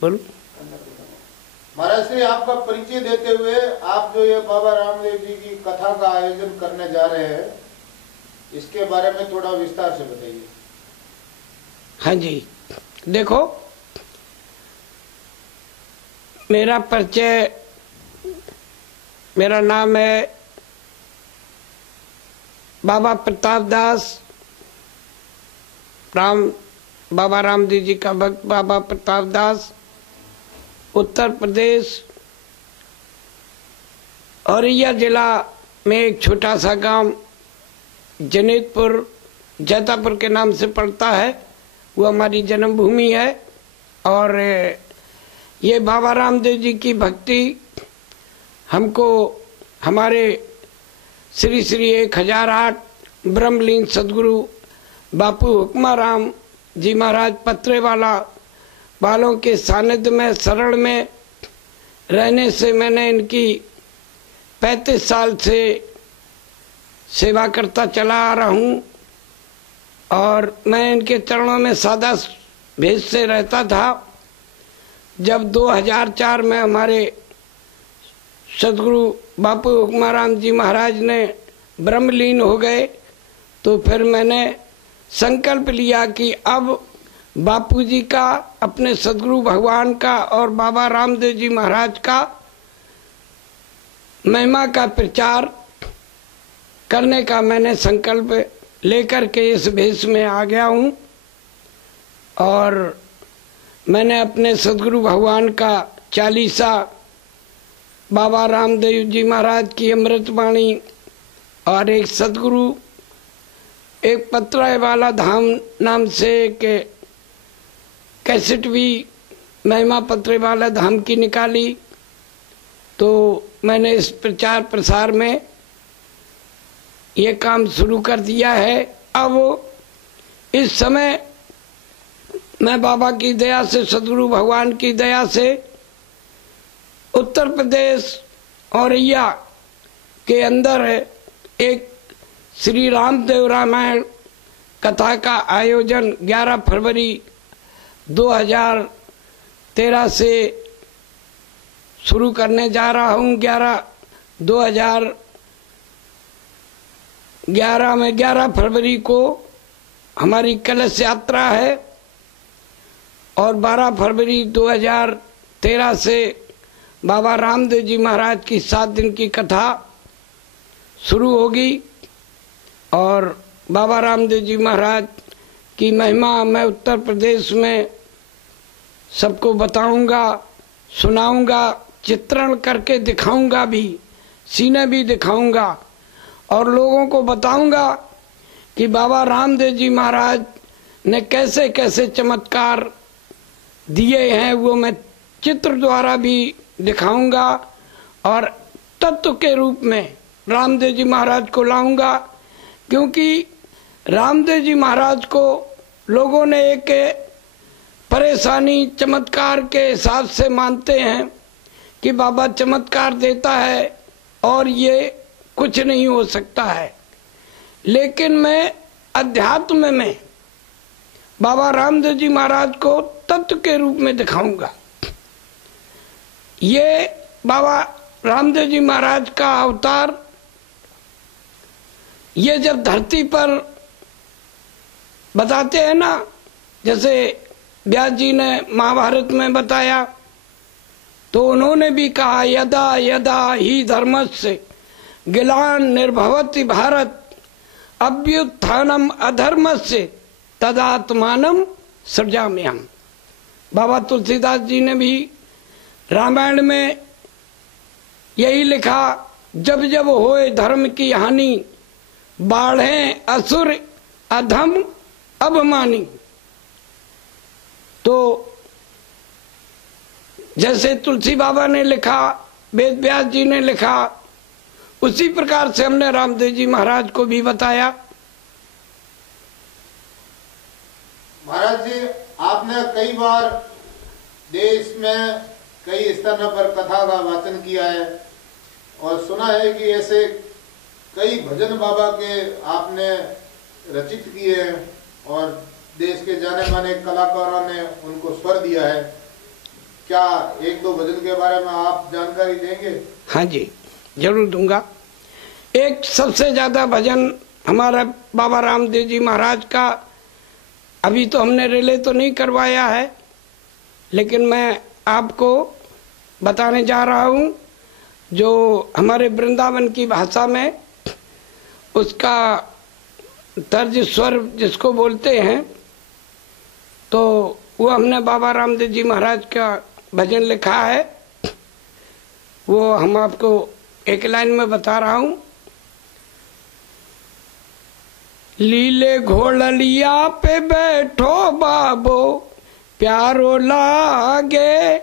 बोलो। महाराज श्री, आपका परिचय देते हुए आप जो ये बाबा रामदेव जी की कथा का आयोजन करने जा रहे हैं, इसके बारे में थोड़ा विस्तार से बताइए। हाँ जी, देखो, मेरा परिचय, मेरा नाम है बाबा प्रताप दास, बाबा रामदेव जी का भक्त बाबा प्रताप दास, उत्तर प्रदेश औरैया जिला में एक छोटा सा गांव जनेतपुर जैतापुर के नाम से पड़ता है। वो हमारी जन्मभूमि है। और ये बाबा रामदेव जी की भक्ति हमको हमारे श्री श्री 1008 ब्रह्मलीन सदगुरु बापू हुक्माराम जी महाराज पत्रेवाला वालों के सानिध्य में शरण में रहने से मैंने इनकी 35 साल से सेवा करता चला आ रहा हूँ। और मैं इनके चरणों में सादा भेष से रहता था। जब 2004 में हमारे सदगुरु बापू हुक्माराम जी महाराज ने ब्रह्मलीन हो गए, तो फिर मैंने संकल्प लिया कि अब बापूजी का, अपने सदगुरु भगवान का और बाबा रामदेव जी महाराज का महिमा का प्रचार करने का मैंने संकल्प लेकर के इस भेष में आ गया हूँ। और मैंने अपने सदगुरु भगवान का चालीसा, बाबा रामदेव जी महाराज की अमृतवाणी और एक सदगुरु, एक पत्रेवाला धाम नाम से के कैसेट भी महिमा पत्रेवाला धाम की निकाली। तो मैंने इस प्रचार प्रसार में ये काम शुरू कर दिया है। अब इस समय मैं बाबा की दया से, सदगुरु भगवान की दया से उत्तर प्रदेश औरैया के अंदर एक श्री रामदेव रामायण कथा का आयोजन 11 फरवरी 2013 से शुरू करने जा रहा हूँ। 11 फरवरी को हमारी कलश यात्रा है और 12 फरवरी 2013 से बाबा रामदेव जी महाराज की 7 दिन की कथा शुरू होगी। और बाबा रामदेव जी महाराज की महिमा मैं उत्तर प्रदेश में सबको बताऊंगा, सुनाऊंगा, चित्रण करके दिखाऊंगा भी, सीने भी दिखाऊंगा और लोगों को बताऊंगा कि बाबा रामदेव जी महाराज ने कैसे कैसे चमत्कार दिए हैं। वो मैं चित्र द्वारा भी दिखाऊंगा और तत्व के रूप में रामदेव जी महाराज को लाऊंगा। क्योंकि रामदेव जी महाराज को लोगों ने एक परेशानी चमत्कार के हिसाब से मानते हैं कि बाबा चमत्कार देता है और ये कुछ नहीं हो सकता है। लेकिन मैं अध्यात्म में बाबा रामदेव जी महाराज को तत्व के रूप में दिखाऊंगा। ये बाबा रामदेव जी महाराज का अवतार, ये जब धरती पर बताते हैं ना, जैसे व्यास जी ने महाभारत में बताया, तो उन्होंने भी कहा यदा यदा ही धर्मस्य गिलान निर्भवति भारत अभ्युत्थानम अधर्मस्य तदात्मानम सृजाम्यहम्। बाबा तुलसीदास जी ने भी रामायण में यही लिखा, जब जब होए धर्म की हानि बाढ़ें असुर अधम अभिमानी। तो जैसे तुलसी बाबा ने लिखा, वेद व्यास जी ने लिखा, उसी प्रकार से हमने रामदेव जी महाराज को भी बताया। महाराज जी, आपने कई बार देश में कई स्थानों पर कथा का वाचन किया है और सुना है कि ऐसे कई भजन बाबा के आपने रचित किए हैं और देश के जाने माने कलाकारों ने उनको स्वर दिया है। क्या एक दो भजन के बारे में आप जानकारी देंगे? हाँ जी, जरूर दूंगा। एक सबसे ज्यादा भजन हमारा बाबा रामदेव जी महाराज का, अभी तो हमने रिले तो नहीं करवाया है, लेकिन मैं आपको बताने जा रहा हूँ जो हमारे वृंदावन की भाषा में उसका तर्ज स्वर जिसको बोलते हैं, तो वो हमने बाबा रामदेव जी महाराज का भजन लिखा है। वो हम आपको एक लाइन में बता रहा हूँ। लीले घोड़लिया पे बैठो बाबो, प्यारो लागे,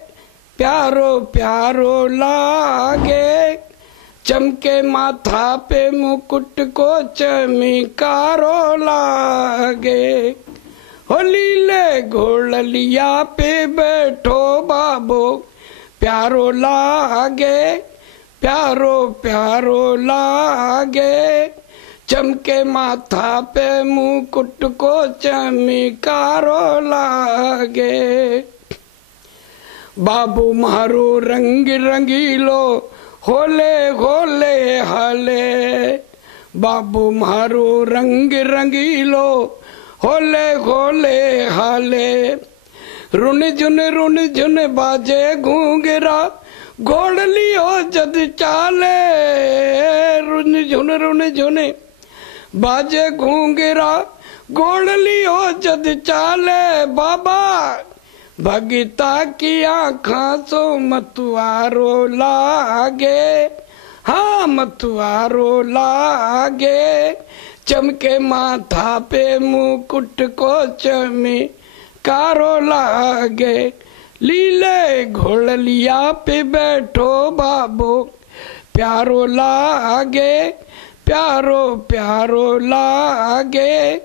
प्यारो प्यारो लागे, चमके माथा पे मुकुट को चमकारो लागे। हो लीले घोड़लिया पे बैठो बाबो, प्यारो लागे, प्यारो प्यारो लागे, चमके माथा पे मुकुट को चमकारो लागे। बाबू मारो रंग रंगीलो, होले होले हाले, बाबू मारो रंग रंगीलो, होले होले हाले। रुन झुन बाजे घूंघरा, घोड़लियो जद चाले, रुन झुन बाजे घूंघरा, घोड़लियो जद चाले। बाबा भगता की आँखां सो मतुआरो लागे, हाँ मतुआरो लागे, चमके माथा पे मुकुट को चमकारो लागे। लीले घोड़लिया पे बैठो बाबो, प्यारो लागे, प्यारो प्यारो लागे,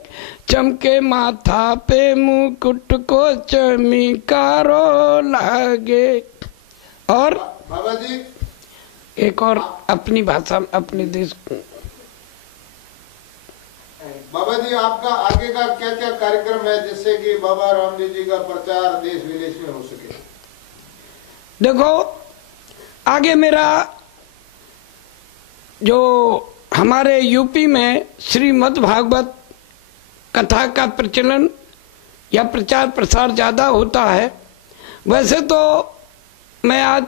चमके माथा पे मुकुट को चमकारो लागे। और बाबा जी एक और अपनी भाषा अपने देश को। बाबा जी आपका आगे का क्या क्या कार्यक्रम है जिससे कि बाबा रामदेव जी का प्रचार देश विदेश में हो सके? देखो आगे मेरा जो हमारे यूपी में श्रीमद् भागवत कथा का प्रचलन या प्रचार प्रसार ज़्यादा होता है। वैसे तो मैं आज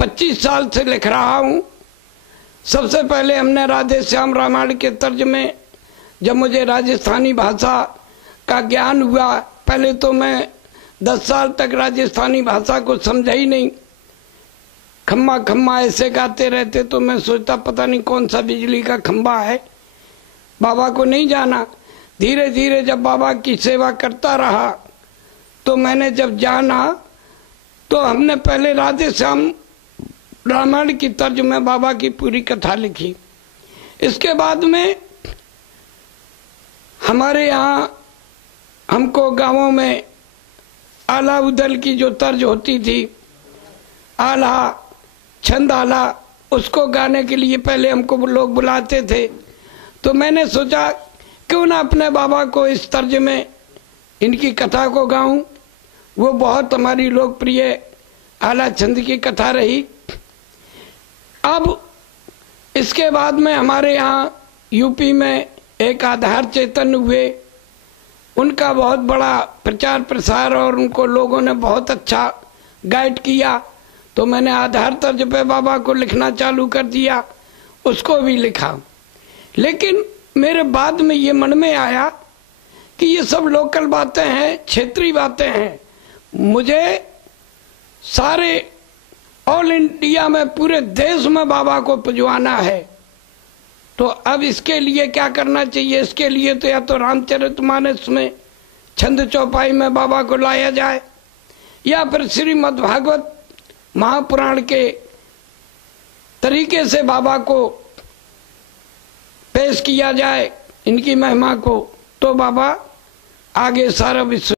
25 साल से लिख रहा हूँ। सबसे पहले हमने राधे श्याम रामायण के तर्ज में, जब मुझे राजस्थानी भाषा का ज्ञान हुआ, पहले तो मैं 10 साल तक राजस्थानी भाषा को समझा ही नहीं। खम्मा खम्मा ऐसे गाते रहते, तो मैं सोचता पता नहीं कौन सा बिजली का खम्बा है, बाबा को नहीं जाना। धीरे धीरे जब बाबा की सेवा करता रहा तो मैंने जब जाना, तो हमने पहले राधे श्याम रामायण की तर्ज में बाबा की पूरी कथा लिखी। इसके बाद में हमारे यहाँ हमको गांवों में आला उदल की जो तर्ज होती थी, आला छंद आला, उसको गाने के लिए पहले हमको लोग बुलाते थे। तो मैंने सोचा क्यों ना अपने बाबा को इस तर्ज में इनकी कथा को गाऊं। वो बहुत हमारी लोकप्रिय आला छंद की कथा रही। अब इसके बाद में हमारे यहाँ यूपी में एक आधार चेतन हुए, उनका बहुत बड़ा प्रचार प्रसार और उनको लोगों ने बहुत अच्छा गाइड किया। तो मैंने आधार तर्ज पे बाबा को लिखना चालू कर दिया, उसको भी लिखा। लेकिन मेरे बाद में ये मन में आया कि ये सब लोकल बातें हैं, क्षेत्रीय बातें हैं। मुझे सारे ऑल इंडिया में, पूरे देश में बाबा को पुजवाना है। तो अब इसके लिए क्या करना चाहिए? इसके लिए तो या तो रामचरितमानस में छंद चौपाई में बाबा को लाया जाए, या फिर श्रीमद् भागवत महापुराण के तरीके से बाबा को पेश किया जाए, इनकी महिमा को। तो बाबा आगे सारा विश्व